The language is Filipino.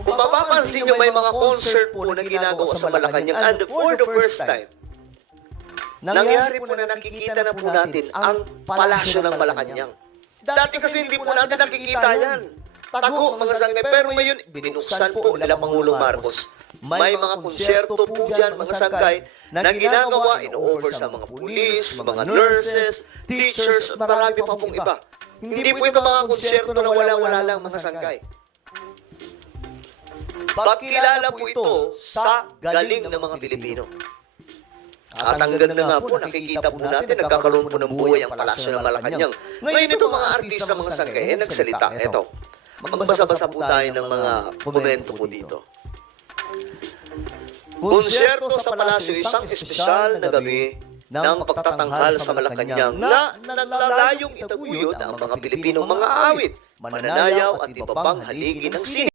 Kung mapapansin nyo, may mga concert po na ginagawa sa Malacanang, and for the first time, nangyari po na nakikita na po natin ang palasyo ng Malacanang. Dati kasi hindi po natin nakikita yan. Tago mga sangkay. Pero ngayon, binuksan po nila Pangulong Marcos. May mga konsyerto po dyan, mga sangkay, na ginagawa in-over sa mga pulis, mga nurses, teachers, at marami pa pong iba. Hindi po ito mga konsyerto na wala-wala lang, mga sangkay. Pagkilala po ito sa galing ng mga Pilipino. At ang ganda nga po, nakikita po natin, nagkakaroon po ng buhay ang palasyo ng Malacanang. Ngayon ito mga artista, mga sangkay, nagsalita. Ito, magbasa-basa po tayo ng mga komento po dito. Konsyerto sa palasyo, isang espesyal na gabi ng pagtatanghal sa Malacanang na naglalayong itaguyod ang mga Pilipinong mga awit, mananayaw at iba pang haligi ng sine.